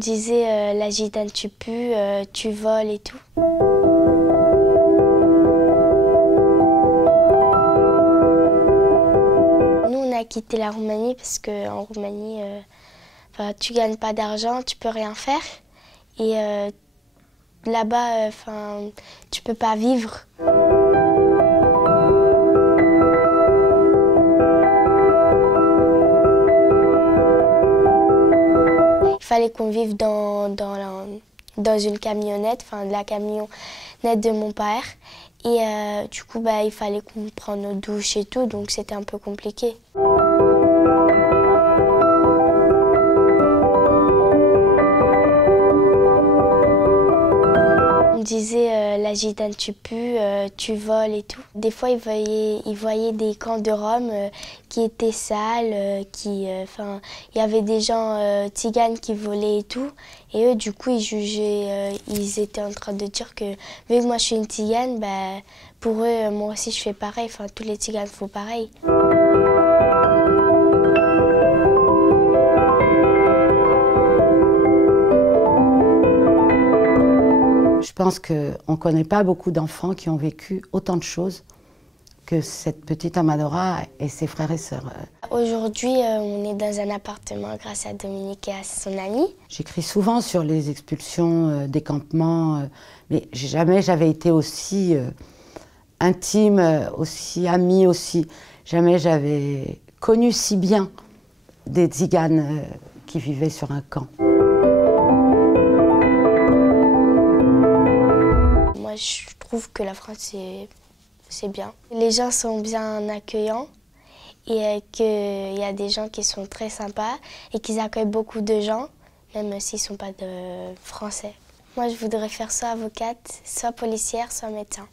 me disait la gitane tu pues, tu voles et tout. Nous on a quitté la Roumanie parce qu'en Roumanie tu gagnes pas d'argent, tu peux rien faire et là-bas tu peux pas vivre. Il fallait qu'on vive dans une camionnette, la camionnette de mon père. Et du coup, il fallait qu'on prenne nos douches et tout, donc c'était un peu compliqué. On me disait la gitane tu pues, tu voles et tout. Des fois, ils voyaient des camps de Roms qui étaient sales, il y avait des gens tziganes qui volaient et tout. Et eux, du coup, ils jugeaient, ils étaient en train de dire que, vu que moi je suis une tzigane, pour eux, moi aussi je fais pareil, tous les tziganes font pareil. Je pense qu'on ne connaît pas beaucoup d'enfants qui ont vécu autant de choses que cette petite Amadora et ses frères et sœurs. Aujourd'hui, on est dans un appartement grâce à Dominique et à son ami. J'écris souvent sur les expulsions, des campements, mais jamais j'avais été aussi intime, aussi amie, jamais j'avais connu si bien des tziganes qui vivaient sur un camp. Moi, je trouve que la France, c'est bien. Les gens sont bien accueillants et qu'il y a des gens qui sont très sympas et qui accueillent beaucoup de gens, même s'ils ne sont pas de Français. Moi, je voudrais faire soit avocate, soit policière, soit médecin.